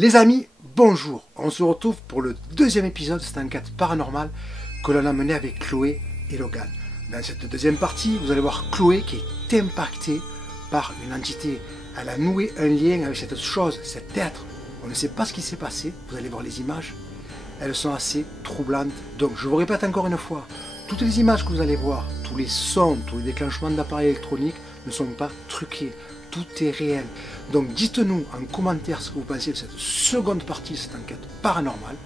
Les amis, bonjour. On se retrouve pour le deuxième épisode de cette enquête paranormale que l'on a menée avec Chloé et Logan. Dans cette deuxième partie, vous allez voir Chloé qui est impactée par une entité. Elle a noué un lien avec cette chose, cet être. On ne sait pas ce qui s'est passé. Vous allez voir les images. Elles sont assez troublantes. Donc je vous répète encore une fois, toutes les images que vous allez voir, tous les sons, tous les déclenchements d'appareils électroniques ne sont pas truqués. Tout est réel. Donc dites-nous en commentaire ce que vous pensez de cette seconde partie de cette enquête paranormale.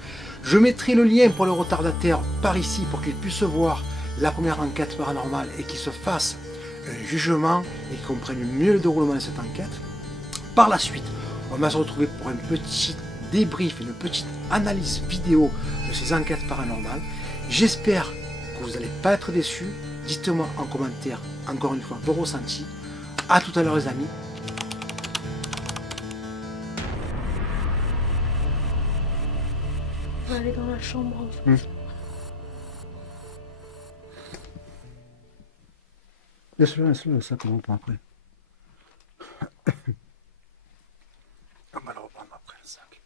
Je mettrai le lien pour le retardataire par ici pour qu'il puisse voir la première enquête paranormale et qu'il se fasse un jugement et qu'il comprenne mieux le déroulement de cette enquête. Par la suite, on va se retrouver pour un petit débrief, une petite analyse vidéo de ces enquêtes paranormales. J'espère que vous n'allez pas être déçus. Dites-moi en commentaire encore une fois vos ressentis. A tout à l'heure les amis. On va aller dans la chambre en fait. Laisse-le, ça commence pas après. On va le reprendre après le sac.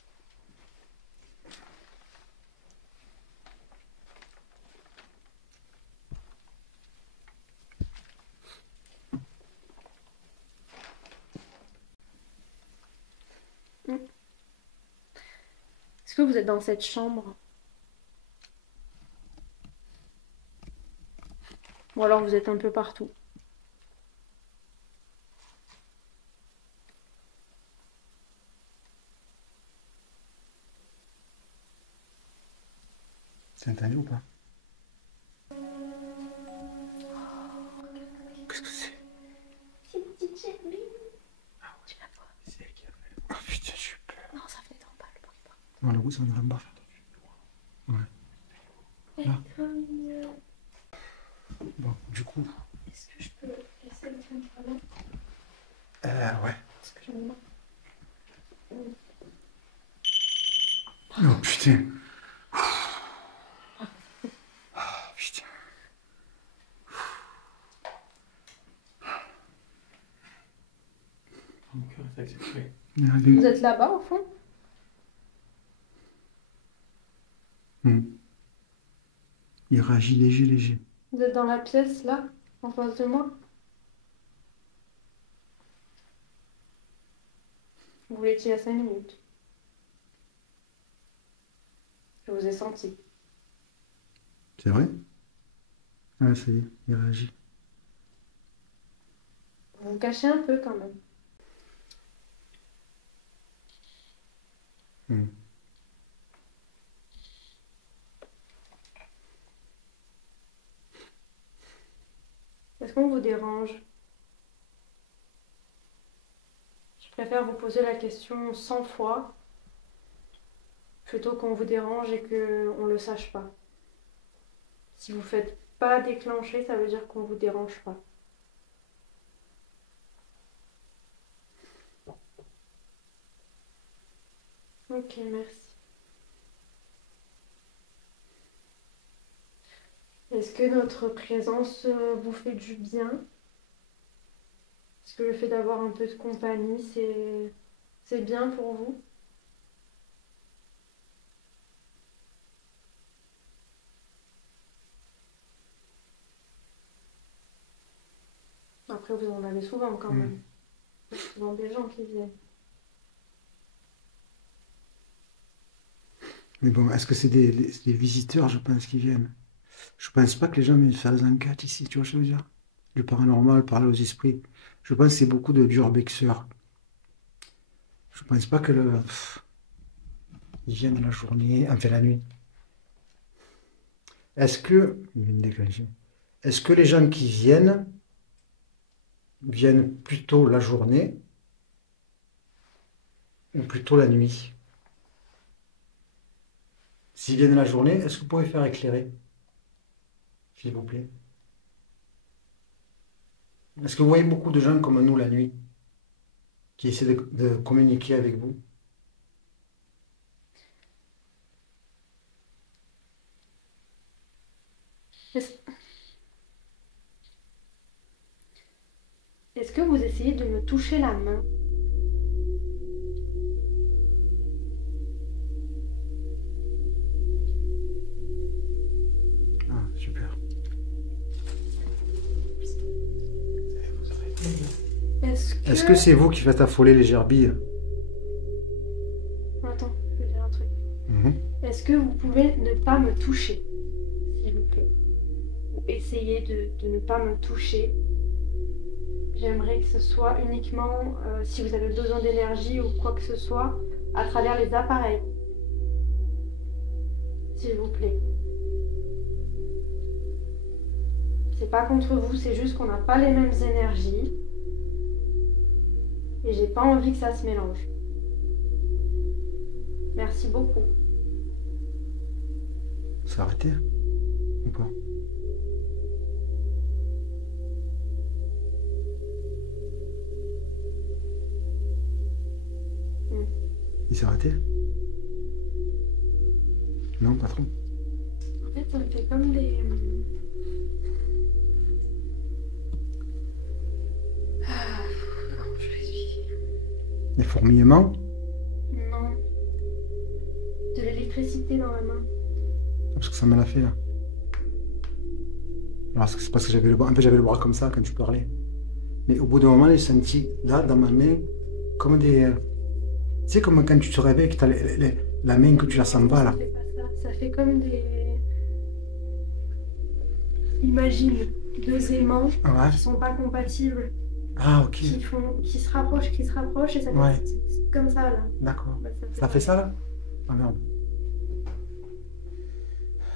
Est-ce que vous êtes dans cette chambre? Ou alors vous êtes un peu partout? C'est interdit ou pas? Qu'est-ce que c'est? C'est une petite Germaine. Ah ouais. Tu la vois? C'est elle qui a fait. Oh putain, j'ai eu peur. Non, ça venait d'en bas, le bruit pas. Non, le goût, ça viendrait en bas. Ouais. Là. Bon, du coup. Est-ce que je peux laisser le pantalon? Ouais. Est-ce que j'en ai marre? Oh putain. Ah putain. Vous êtes là-bas au fond? Il réagit léger. Vous êtes dans la pièce là, en face de moi? Vous l'étiez à 5 minutes. Je vous ai senti. C'est vrai? Ah, ça y est, il réagit. Vous vous cachez un peu quand même. Est-ce qu'on vous dérange? Je préfère vous poser la question 100 fois plutôt qu'on vous dérange et qu'on ne le sache pas. Si vous ne faites pas déclencher, ça veut dire qu'on ne vous dérange pas. Ok, merci. Est-ce que notre présence vous fait du bien? Est-ce que le fait d'avoir un peu de compagnie, c'est bien pour vous? Après, vous en avez souvent quand même. Il y a souvent des gens qui viennent. Mais bon, est-ce que c'est des visiteurs, je pense, qui viennent? Je pense pas que les gens viennent faire des enquêtes ici, tu vois ce que je veux dire? Du paranormal, parler aux esprits. Je pense que c'est beaucoup de d'urbexeurs. Je pense pas que ils viennent la journée, enfin la nuit. Est-ce que... Il vient de déclencher. Est-ce que les gens qui viennent plutôt la journée ou plutôt la nuit? S'ils viennent la journée, est-ce que vous pouvez faire éclairer? S'il vous plaît. Est-ce que vous voyez beaucoup de gens comme nous la nuit qui essaient de communiquer avec vous? Est-ce que vous essayez de me toucher la main? Est-ce que c'est vous qui faites affoler les gerbilles? Attends, je vais dire un truc. Mhm. Est-ce que vous pouvez ne pas me toucher, s'il vous plaît? Ou essayer de ne pas me toucher. J'aimerais que ce soit uniquement, si vous avez besoin d'énergie ou quoi que ce soit, à travers les appareils. S'il vous plaît. C'est pas contre vous, c'est juste qu'on n'a pas les mêmes énergies. Et j'ai pas envie que ça se mélange. Merci beaucoup. C'est arrêté ou pas? Il s'est arrêté? Non, pas trop. En fait, ça me fait comme des... Comment je l'explique? Des fourmillements? Non. De l'électricité dans la main. Parce que ça me l'a fait là. Alors c'est parce que j'avais le bras, en fait j'avais le bras comme ça quand tu parlais. Mais au bout d'un moment, j'ai senti là dans ma main comme des. Tu sais comme quand tu te réveilles, que tu as la main que tu la sens pas là. Ça fait pas ça. Ça fait comme des... Imagine deux aimants Ouais. qui sont pas compatibles, Ah ok. qui se rapprochent, et ça fait Ouais. comme ça là. D'accord. Bah, Ça fait ça là? Ah merde.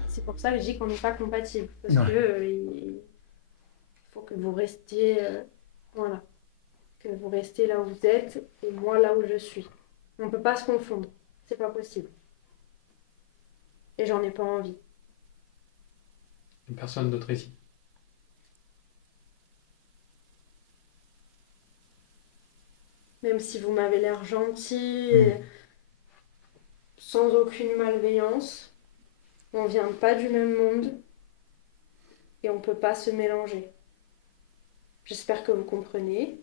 C'est pour ça que je dis qu'on n'est pas compatibles. Parce Ouais. que il faut que vous restiez, voilà, que vous restiez là où vous êtes et moi là où je suis. On ne peut pas se confondre. C'est pas possible. Et j'en ai pas envie. Une personne d'autre ici. Même si vous m'avez l'air gentil, et sans aucune malveillance, on vient pas du même monde et on peut pas se mélanger. J'espère que vous comprenez.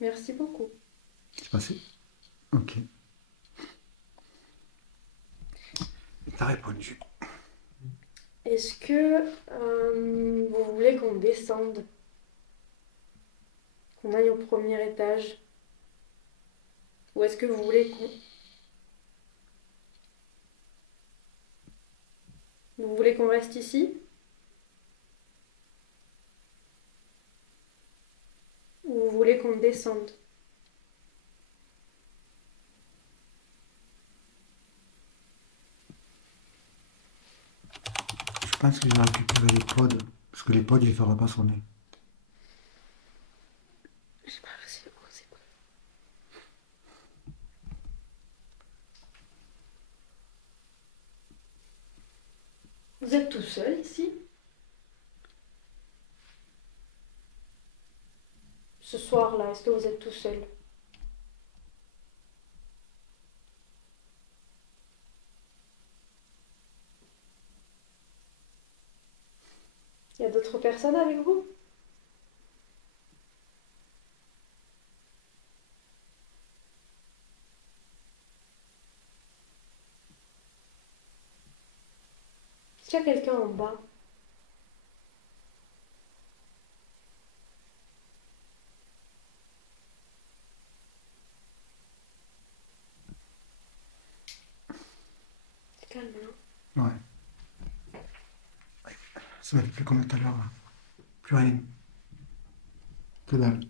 Merci beaucoup. C'est passé? Ok. T'as répondu. Est-ce que vous voulez qu'on descende? Qu'on aille au premier étage? Ou est-ce que vous voulez qu'on... Vous voulez qu'on reste ici? Ou vous voulez qu'on descende? Je pense que je vais récupérer les pods. Parce que les pods, ils ne feront pas sonner. Je sais pas, c'est pas. Vous êtes tout seul ici? Ce soir-là, est-ce que vous êtes tout seul? Il y a d'autres personnes avec vous? Est-ce qu'il y a quelqu'un en bas? C'est calme, hein? Ouais. Ça m'a fait plus comme tout à l'heure là. Plus rien. Que dalle.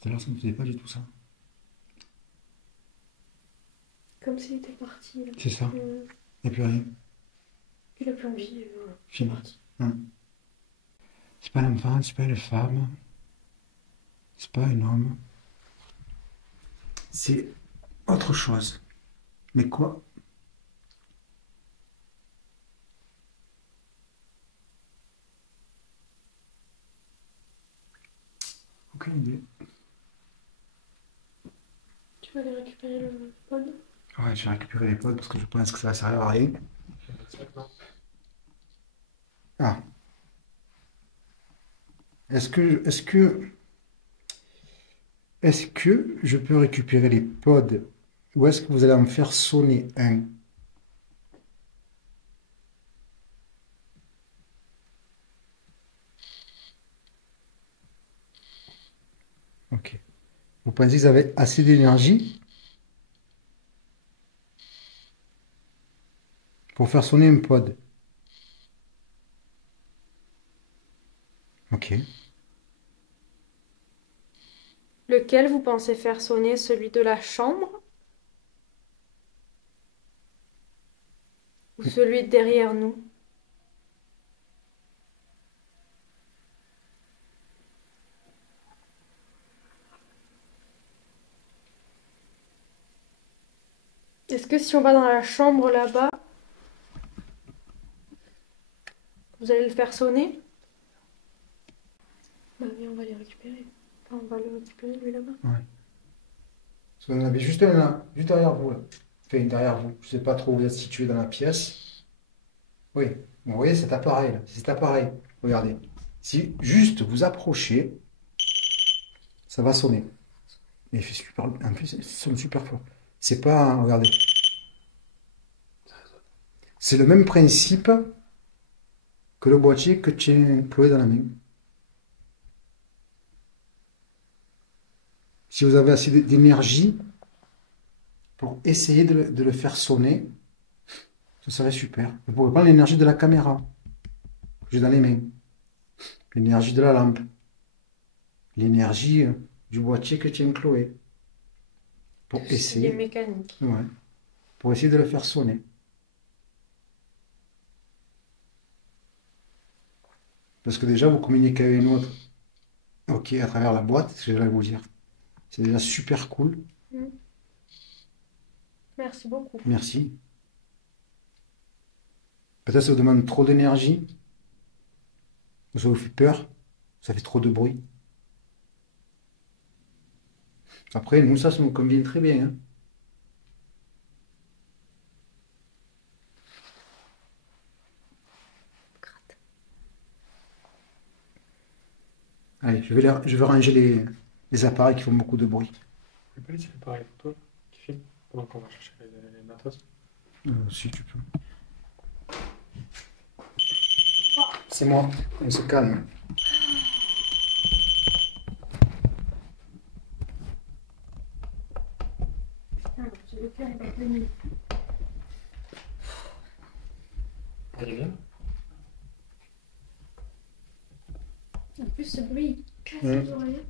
Tout à l'heure, ça ne me faisait pas du tout ça. Comme s'il était parti. Là. C'est ça. Et plus rien. Il a plus envie. Voilà. Fini. Parti. C'est pas l'enfant, c'est pas une femme. C'est pas un homme. C'est autre chose. Mais quoi? Aucune idée. Tu vas aller récupérer le pod? Ouais, je vais récupérer les pods parce que je pense que ça va servir à rien. Ah. Est-ce que je peux récupérer les pods ou est-ce que vous allez en faire sonner un? Ok. Vous pensez que vous avez assez d'énergie pour faire sonner un pod? Ok. Lequel vous pensez faire sonner, celui de la chambre ou celui de derrière nous? Est-ce que si on va dans la chambre là-bas, vous allez le faire sonner? Bah oui, on va les récupérer. Enfin, on va le récupérer lui là-bas. Ouais. Parce qu'on en avait juste un là, juste derrière vous là. Enfin, derrière vous. Je sais pas trop où vous êtes situé dans la pièce. Oui. Vous voyez cet appareil là. C'est cet appareil. Regardez. Si juste vous approchez, ça va sonner. Et il fait super. En plus, il sonne super fort. C'est pas. Regardez. C'est le même principe que le boîtier que tient Chloé dans la main. Si vous avez assez d'énergie pour essayer de le faire sonner, ce serait super. Vous pouvez prendre l'énergie de la caméra que j'ai dans les mains, l'énergie de la lampe, l'énergie du boîtier que tient Chloé, pour Il est essayer, mécanique. ouais, pour essayer de le faire sonner. Parce que déjà, vous communiquez avec une autre, ok, à travers la boîte, c'est ce que j'allais vous dire. C'est déjà super cool. Mm. Merci beaucoup. Merci. Peut-être ça vous demande trop d'énergie, ou ça vous fait peur, ça fait trop de bruit. Après, nous, ça nous convient très bien, hein. Allez, je vais ranger les appareils qui font beaucoup de bruit. Vous pouvez pas laisser l'appareil photo qui filme pendant qu'on va chercher les matos? Si tu peux. C'est moi, on se calme. J'ai le cœur, il va venir. Allez bien. En plus, ce bruit, il casse Mm. les oreilles.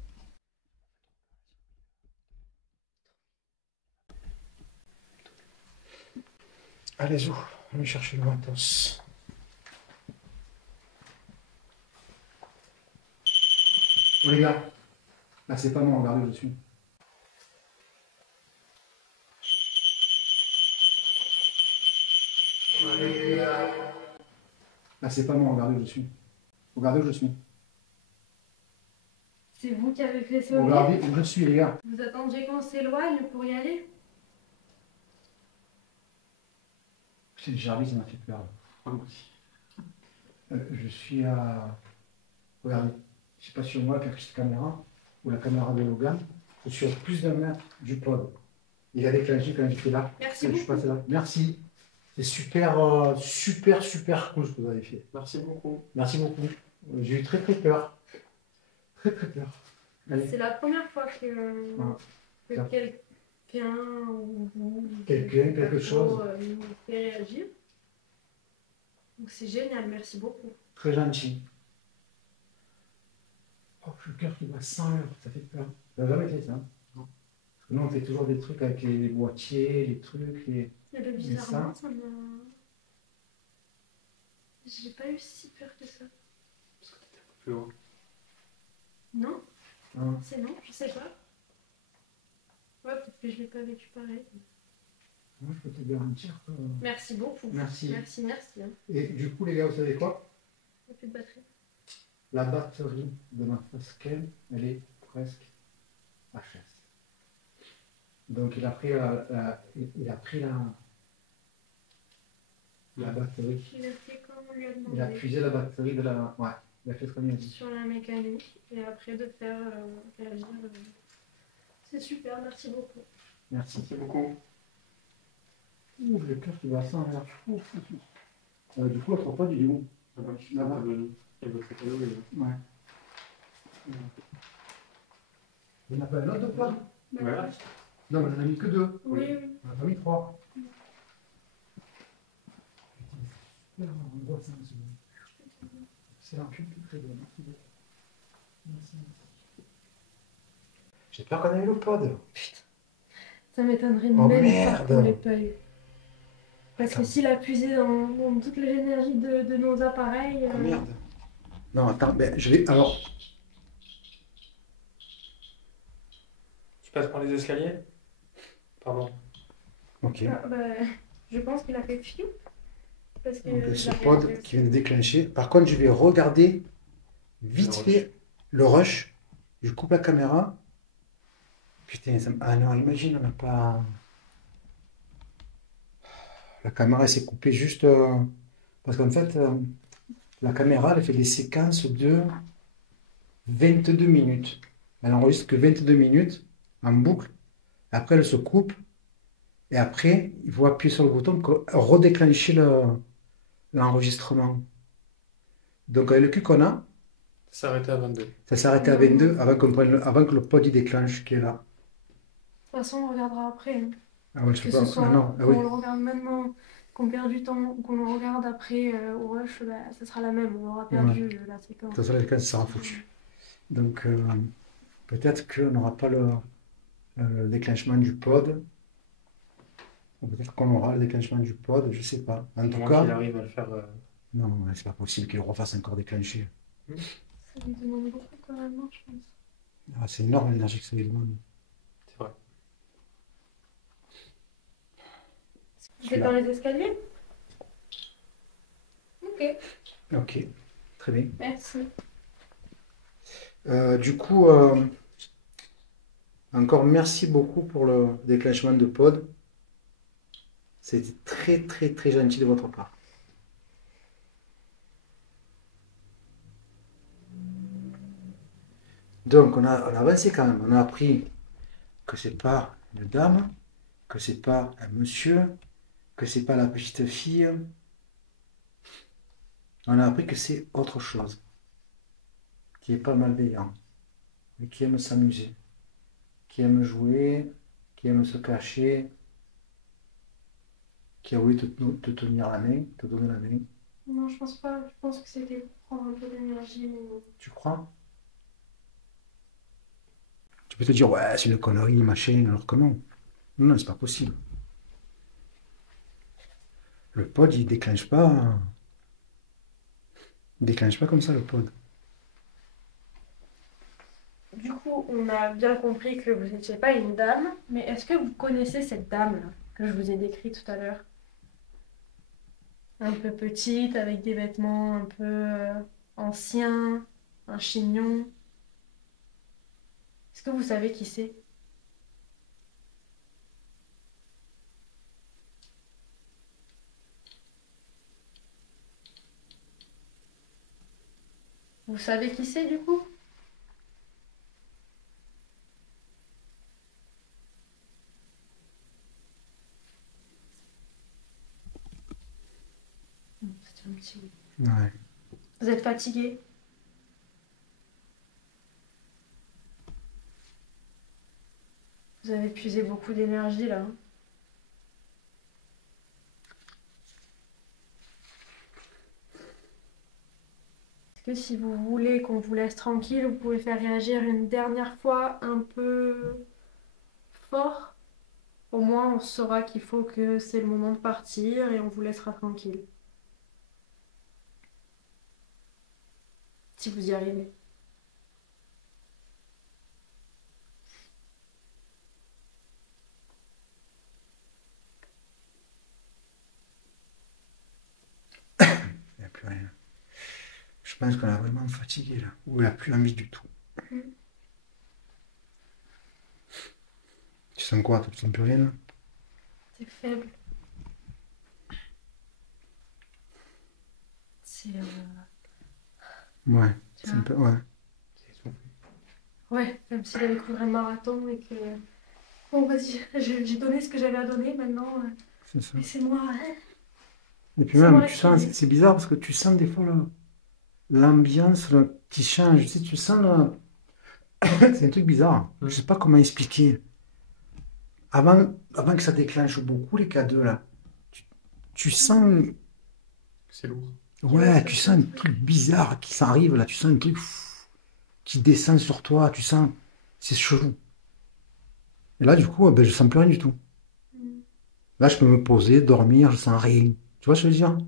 Allez-y, on va chercher le matos. Oh les gars, là c'est pas moi, regardez dessus. Là c'est pas moi, regardez dessus. Regardez où je suis. C'est vous qui avez fait sonner? Regardez où je suis les gars. Vous attendiez qu'on s'éloigne pour y aller? C'est Jarvis, ça m'a fait peur. Moi aussi. Je suis à... Regardez, je sais pas sur moi avec la petite caméra ou la caméra de Logan. Je suis à plus d'un mètre du pod. Il a déclenché quand j'étais là. Merci Je suis beaucoup. passé là. Merci. C'est super, super cool ce que vous avez fait. Merci beaucoup. Merci beaucoup. J'ai eu très peur. Très peur. Allez. C'est la première fois que, Voilà. que Ça. quelqu'un ou vous, Quelqu'un, quelque perso, chose. nous fait réagir. Donc c'est génial, merci beaucoup. Très gentil. Oh, le cœur qui bat 100 heures, ça fait peur. Ça n'a jamais fait ça. Non. Parce que nous, on fait toujours des trucs avec les boîtiers, les trucs. Et le bizarrement, ça ça m'a... J'ai pas eu si peur que ça. Parce que t'étais un peu plus haut. Non? Hein. C'est non, je sais pas. Ouais, peut-être que je l'ai pas vécu pareil. Moi, je peux te garantir que... Merci beaucoup. Merci. Merci, merci. Hein. Et du coup, les gars, vous savez quoi? Il n'y a plus de batterie. La batterie de ma Fastcam, elle est presque HS. Donc, il a pris il a pris la batterie. Il a fait comme on lui a Il a demandé. puisé la batterie de la... Ouais, il a fait ce qu'on lui a dit. Sur la mécanique et après de faire réagir. C'est super, merci beaucoup. Merci. Merci beaucoup. Ouh, le cœur qui va à 100 à l'heure. Du coup, l'autre pod, il est où? Là-bas. Et votre cadeau, il est Ouais. Il n'y en a pas un autre de plat? Ouais. Non, mais on en a mis que 2. Oui, oui. On n'a pas mis 3. J'ai peur qu'on ait eu le pod. Ça m'étonnerait Oh, même pas merde. qu'on l'ait pas eu. Parce que Attends. s'il a puisé dans toute l'énergie de nos appareils. Oh merde. Non, attends, mais je vais. Alors. Tu passes par les escaliers? Pardon. Ok. Bah, je pense qu'il a fait flip. Parce que. Donc, il ce a pod réagi qui vient de déclencher. Par contre, je vais regarder vite Le rush. fait le rush. Je coupe la caméra. Putain, ah non, imagine, on n'a pas. La caméra elle s'est coupée juste. Parce qu'en fait, la caméra elle fait des séquences de 22 minutes. Elle enregistre que 22 minutes en boucle. Après, elle se coupe. Et après, il faut appuyer sur le bouton pour redéclencher l'enregistrement. Donc, avec le cul qu'on a, Ça s'est arrêté à 22. ça s'est arrêté à 22 avant que le pod il déclenche qui est là. De toute façon, on regardera après. Hein. Ah ouais, je Que sais ce pas. soit Ah non, ah qu'on oui. le regarde maintenant, qu'on perd du temps, ou qu'on le regarde après au rush, bah, ça sera la même. On aura perdu la séquence. De toute façon, la séquence sera foutue. Donc, peut-être qu'on n'aura pas le déclenchement du pod. Ou peut-être qu'on aura le déclenchement du pod, je sais pas. En tout Moi cas, qu'il arrive à le faire. non, c'est pas possible qu'il le refasse encore déclencher. Ça lui demande beaucoup quand même, hein, je pense. Ah, c'est énorme l'énergie que ça lui demande. C'est vrai. Vous êtes dans les escaliers? Ok, Ok, très bien. merci. Du coup, encore merci beaucoup pour le déclenchement de pod. C'était très très très gentil de votre part. Donc on a avancé quand même. On a appris que c'est pas une dame, que c'est pas un monsieur, que c'est pas la petite fille. On a appris que c'est autre chose, qui est pas malveillant, mais qui aime s'amuser, qui aime jouer, qui aime se cacher, qui a voulu te tenir la main, te donner la main. Non, je pense pas. Je pense que c'était pour prendre un peu d'énergie. Tu crois? Tu peux te dire, ouais, c'est une connerie, machin, alors que non. Non, c'est pas possible. Le pod, il déclenche pas. Il déclenche pas comme ça, le pod. Du coup, on a bien compris que vous n'étiez pas une dame, mais est-ce que vous connaissez cette dame-là que je vous ai décrite tout à l'heure? Un peu petite, avec des vêtements un peu anciens, un chignon. Est-ce que vous savez qui c'est? Vous savez qui c'est du coup? C'était un petit oui. Ouais. Vous êtes fatigué? Vous avez épuisé beaucoup d'énergie là. Hein. Est-ce que si vous voulez qu'on vous laisse tranquille, vous pouvez faire réagir une dernière fois un peu fort? Au moins on saura qu'il faut que c'est le moment de partir et on vous laissera tranquille. Si vous y arrivez. Il n'y a plus rien. Je pense qu'on a vraiment fatigué là. Ou il n'a plus envie du tout. Tu sens quoi? Tu sens plus rien là? C'est faible. C'est Ouais. tu C'est un vois. peu. Ouais. Ouais, comme s'il avait couru un marathon et que. Bon, vas-y, j'ai donné ce que j'avais à donner, maintenant, C'est ça. laissez-moi. Et puis C'est même, moi tu sens, qui- c'est bizarre parce que tu sens des fois l'ambiance qui change. Tu sais, tu sens C'est un truc bizarre. Je sais pas comment expliquer. Avant que ça déclenche beaucoup les K2 là, tu, tu sens, C'est lourd. ouais, tu sens un truc bizarre qui s'arrive là, tu sens un truc qui descend sur toi, tu sens, c'est chelou. Et là, du coup, ben, je sens plus rien du tout. Mm. Là, je peux me poser, dormir, je sens rien. Tu vois ce que je veux dire?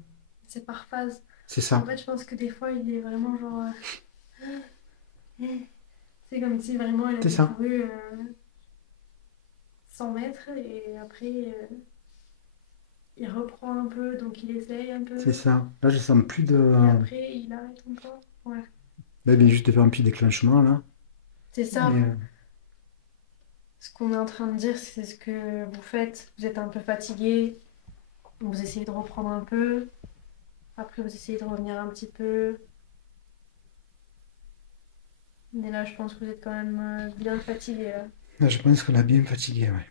C'est par phase. C'est En ça. fait, je pense que des fois, il est vraiment genre. C'est comme si vraiment elle C'est avait ça. couru 100 mètres et après il reprend un peu, donc il essaye un peu. C'est ça. Là, je sens plus de. Et après il arrête encore. Ouais. Là, il vient juste de faire un petit déclenchement là. C'est ça. Et, Ce qu'on est en train de dire, c'est ce que vous faites. Vous êtes un peu fatigué, vous essayez de reprendre un peu. Après, vous essayez de revenir un petit peu. Mais là, je pense que vous êtes quand même bien fatigué là. là, je pense qu'on a bien fatigué, ouais.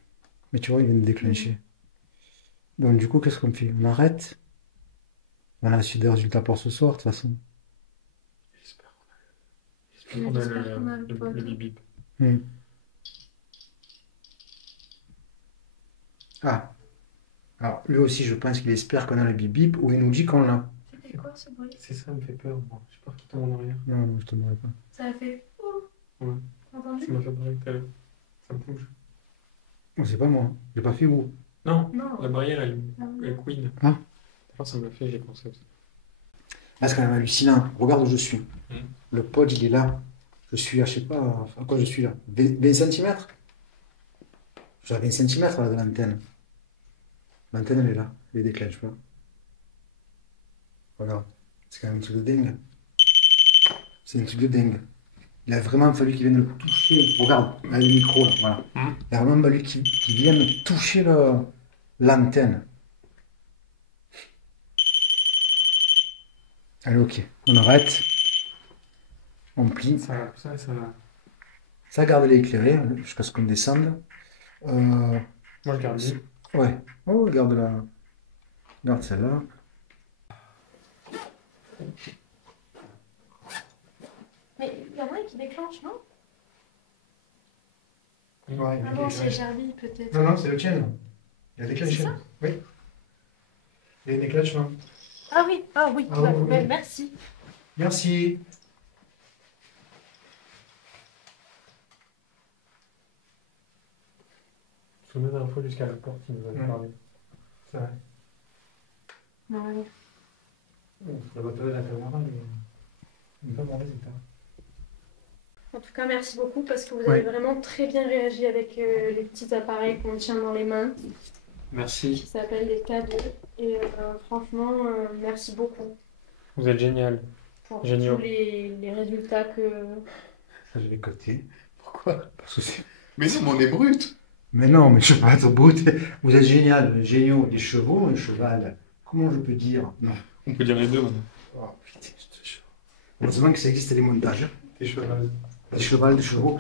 Mais tu vois, il vient de déclencher. Donc, du coup, qu'est-ce qu'on fait? On arrête? On a su des résultats pour ce soir, de toute façon. J'espère qu'on a J'espère qu'on a le pod. le bip bip. Hmm. Ah, alors lui aussi, je pense qu'il espère qu'on a le bip bip ou il nous dit qu'on l'a. C'était quoi ce bruit? C'est ça me fait peur, moi. J'ai peur qu'il tombe en arrière. Non, non, je te demande pas. Ça a fait. Ouais. T'as entendu? Ça m'a fait peur tout à l'heure. Ça bouge. Oh, c'est pas moi. J'ai pas fait où? Non, Non. la barrière, elle Ah oui. couine. Ah. Alors ça me l'a fait, j'ai pensé aussi. Là, c'est quand même hallucinant. Regarde où je suis. Hmm. Le pod, il est là. Je suis à, je sais pas, à quoi je suis là? 20 cm? Je suis à 20 cm là de l'antenne. L'antenne, elle est là. Elle déclenche pas. Regarde. C'est quand même un truc de dingue. C'est un truc de dingue. Il a vraiment fallu qu'il vienne le toucher. Regarde, là, le micro, là, voilà. Hmm. Il a vraiment fallu qu'il vienne toucher l'antenne. Allez, ok. On arrête. On plie. Ça. Ça, garde-les éclairés jusqu'à ce qu'on descende. Moi, je garde lui. Ouais. Oh, regarde là. Regarde celle-là. Mais il y en a qui déclenchent, non? Ouais, Ah non, c'est Jarvis peut-être. non, c'est le tien. Il a déclenché. C'est ça? Oui. Il y a un déclenchement. Ah oui, ah oui, Ah ouais, oui, oui. ouais, merci. Merci. Je me souviens la dernière fois jusqu'à la porte, il nous avait Ouais. parlé. C'est vrai. Non, allez. La batterie de la caméra, il n'est pas bon résultat. En tout cas, merci beaucoup parce que vous Ouais. avez vraiment très bien réagi avec les petits appareils qu'on tient dans les mains, qui Merci. s'appellent les K2. Et franchement, merci beaucoup Vous êtes génial. pour Géniaux. tous les résultats que... Ça, je vais coter. Pourquoi? Parce que c'est... Mais non, mais on est brut. Mais non, mais je ne vais pas être brut. Vous êtes génial. Géniaux. Des chevaux, un cheval. Comment je peux dire? Non. On peut dire les deux maintenant. Oh, putain, je te jure. Heureusement que ça existe les montages. Des chevals. Des chevals, des chevaux.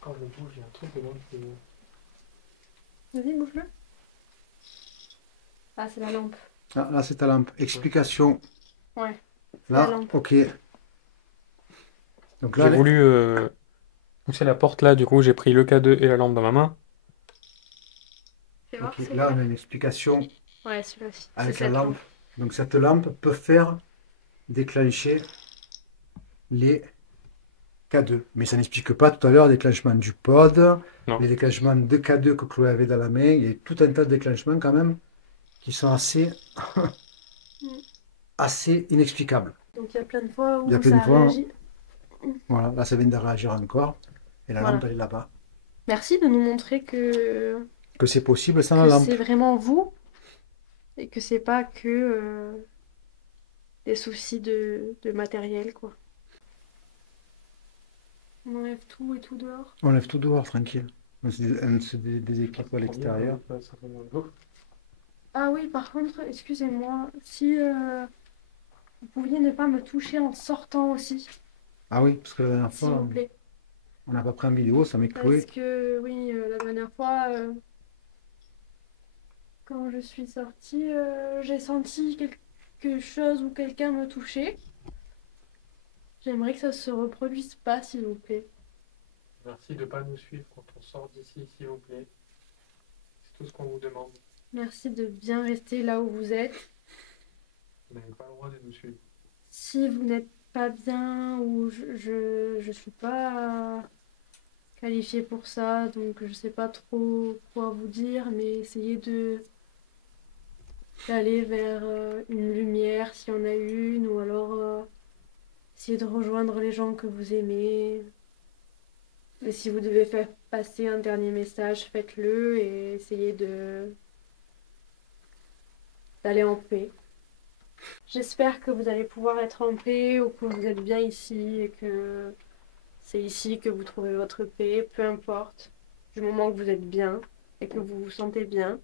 Quand je bouge, il y a un truc dedans qui fait... Vas-y, bouge-le. Ah, c'est la lampe. Ah, là, c'est ta lampe. Explication. Ouais. Là, La lampe. ok. Donc là, J'ai voulu pousser la porte là, du coup j'ai pris le K2 et la lampe dans ma main. Fais voir, ok, c'est là, on vrai. a une explication Ouais, celui-là-ci. avec C'est la cette lampe. Donc cette lampe peut faire déclencher les K2. Mais ça n'explique pas tout à l'heure le déclenchement du pod, Non. les déclenchements de K2 que Chloé avait dans la main. Il y a tout un tas de déclenchements quand même qui sont assez, assez inexplicables. Donc il y a plein de fois où Il y a plein ça de fois, réagit. Voilà, là ça vient de réagir encore. Et la Voilà. lampe elle est là-bas. Merci de nous montrer que Que c'est possible sans la que lampe. c'est vraiment vous et que c'est pas que des soucis de matériel, quoi. On enlève tout et tout dehors. On lève tout dehors, tranquille. C'est des équipes à l'extérieur. Ah oui, par contre, excusez-moi, si vous pouviez ne pas me toucher en sortant aussi. Ah oui, parce que la dernière s'il fois, vous plaît. on n'a pas pris en vidéo, ça m'est Parce Chloé. que oui, la dernière fois, quand je suis sortie, j'ai senti quelque chose ou quelqu'un me toucher. J'aimerais que ça se reproduise pas, s'il vous plaît. Merci de ne pas nous suivre quand on sort d'ici, s'il vous plaît. C'est tout ce qu'on vous demande. Merci de bien rester là où vous êtes. Vous n'avez pas le droit de nous suivre. Si vous n'êtes pas bien ou je suis pas qualifiée pour ça, donc je sais pas trop quoi vous dire, mais essayez d'aller vers une lumière s'il y en a une, ou alors essayez de rejoindre les gens que vous aimez. Et si vous devez faire passer un dernier message, faites-le et essayez d'aller en paix. J'espère que vous allez pouvoir être en paix ou que vous êtes bien ici et que c'est ici que vous trouvez votre paix, peu importe, du moment que vous êtes bien et que vous vous sentez bien.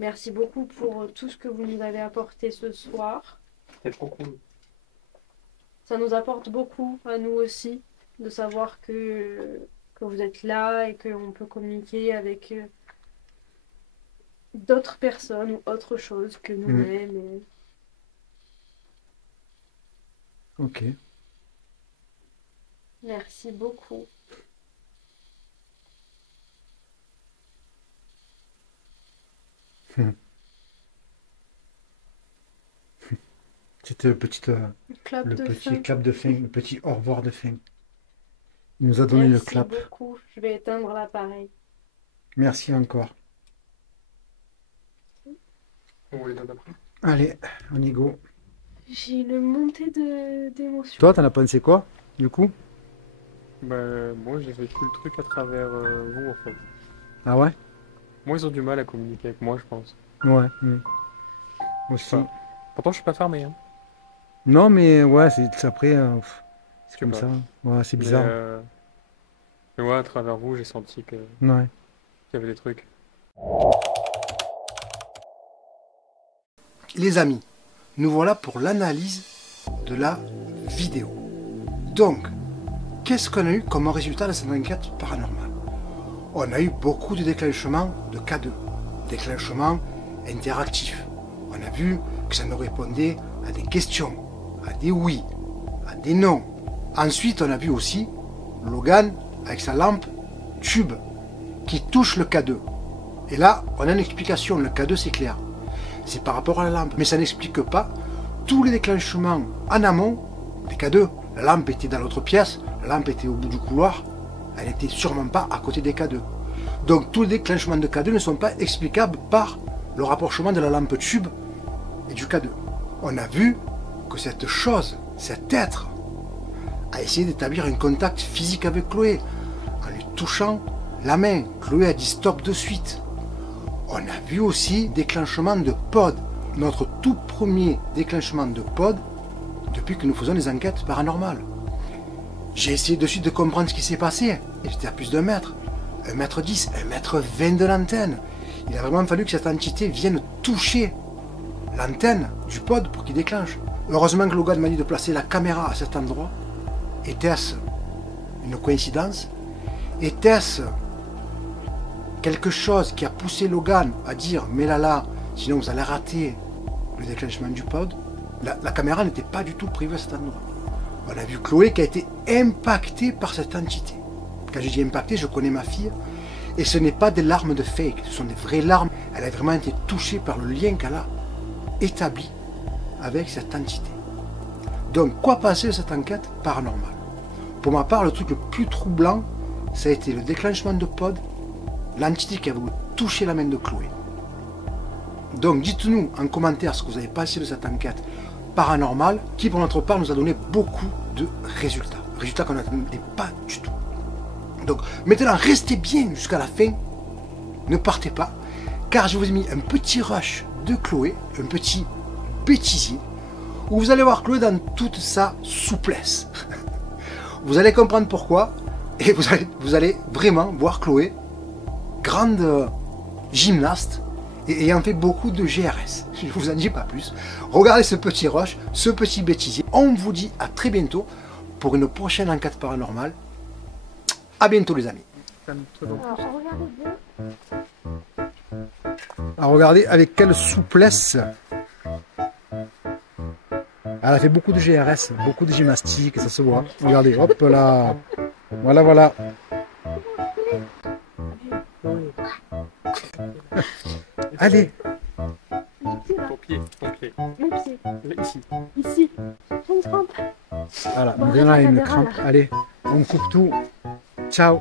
Merci beaucoup pour tout ce que vous nous avez apporté ce soir. C'était trop cool. Ça nous apporte beaucoup à nous aussi de savoir que vous êtes là et qu'on peut communiquer avec d'autres personnes ou autre chose que nous-mêmes. Et... Ok. Merci beaucoup. C'était le petit Clap de fin. clap de fin, le petit au revoir de fin. Il nous a donné le Merci clap. beaucoup. Je vais éteindre l'appareil. Merci encore. On vous les donne après. Allez, on y go. J'ai une montée d'émotions. Toi, t'en as pensé quoi, du coup? Bah, moi, j'ai vécu le truc à travers vous, en fait. Ah ouais? Moi, ils ont du mal à communiquer avec moi, je pense. Ouais. Aussi. Enfin, pourtant, je suis pas fermé, hein. Non, mais ouais, c'est après, c'est Je sais comme pas. ça. Ouais, c'est Mais, bizarre. mais ouais, à travers vous, j'ai senti qu'il Ouais. y avait des trucs. Les amis, nous voilà pour l'analyse de la vidéo. Donc, qu'est-ce qu'on a eu comme résultat de cette enquête paranormale? On a eu beaucoup de déclenchements de K2, déclenchements interactifs. On a vu que ça nous répondait à des questions, à des oui, à des non. Ensuite, on a vu aussi Logan avec sa lampe tube qui touche le K2. Et là, on a une explication, le K2 c'est clair. C'est par rapport à la lampe, mais ça n'explique pas tous les déclenchements en amont des K2. La lampe était dans l'autre pièce, la lampe était au bout du couloir, elle n'était sûrement pas à côté des K2. Donc tous les déclenchements de K2 ne sont pas explicables par le rapprochement de la lampe tube et du K2. On a vu que cette chose, cet être, a essayé d'établir un contact physique avec Chloé en lui touchant la main. Chloé a dit stop de suite. On a vu aussi déclenchement de pod, notre tout premier déclenchement de pod depuis que nous faisons des enquêtes paranormales. J'ai essayé de suite de comprendre ce qui s'est passé, et j'étais à plus d'un mètre, 1m10, 1m20 de l'antenne. Il a vraiment fallu que cette entité vienne toucher l'antenne du pod pour qu'il déclenche. Heureusement que Logan m'a dit de placer la caméra à cet endroit. Était-ce une coïncidence? Était-ce quelque chose qui a poussé Logan à dire mets-la là, sinon vous allez rater le déclenchement du pod? La caméra n'était pas du tout prévue à cet endroit. On a vu Chloé qui a été impactée par cette entité. Quand je dis impactée, je connais ma fille. Et ce n'est pas des larmes de fake, ce sont des vraies larmes. Elle a vraiment été touchée par le lien qu'elle a établi avec cette entité. Donc, quoi penser de cette enquête paranormale? Pour ma part, le truc le plus troublant, ça a été le déclenchement de pod, l'entité qui a voulu toucher la main de Chloé. Donc, dites-nous en commentaire ce que vous avez pensé de cette enquête paranormale, qui pour notre part nous a donné beaucoup de résultats. Résultats qu'on n'attendait pas du tout. Donc, maintenant, restez bien jusqu'à la fin. Ne partez pas, car je vous ai mis un petit rush de Chloé, un petit bêtisier, où vous allez voir Chloé dans toute sa souplesse. Vous allez comprendre pourquoi, et vous allez vraiment voir Chloé, grande gymnaste, et ayant fait beaucoup de GRS. Je ne vous en dis pas plus. Regardez ce petit rush, ce petit bêtisier. On vous dit à très bientôt pour une prochaine enquête paranormale. À bientôt les amis. Alors regardez avec quelle souplesse. Elle a fait beaucoup de GRS, beaucoup de gymnastique, ça se voit. Regardez, hop là. Voilà, voilà. Allez. Ton pied, ton pied. Mon pied. Ici. Ici. J'ai une crampe. Voilà, Bon, maintenant elle a reste la une caméra, crampe. Allez, on coupe tout. Ciao.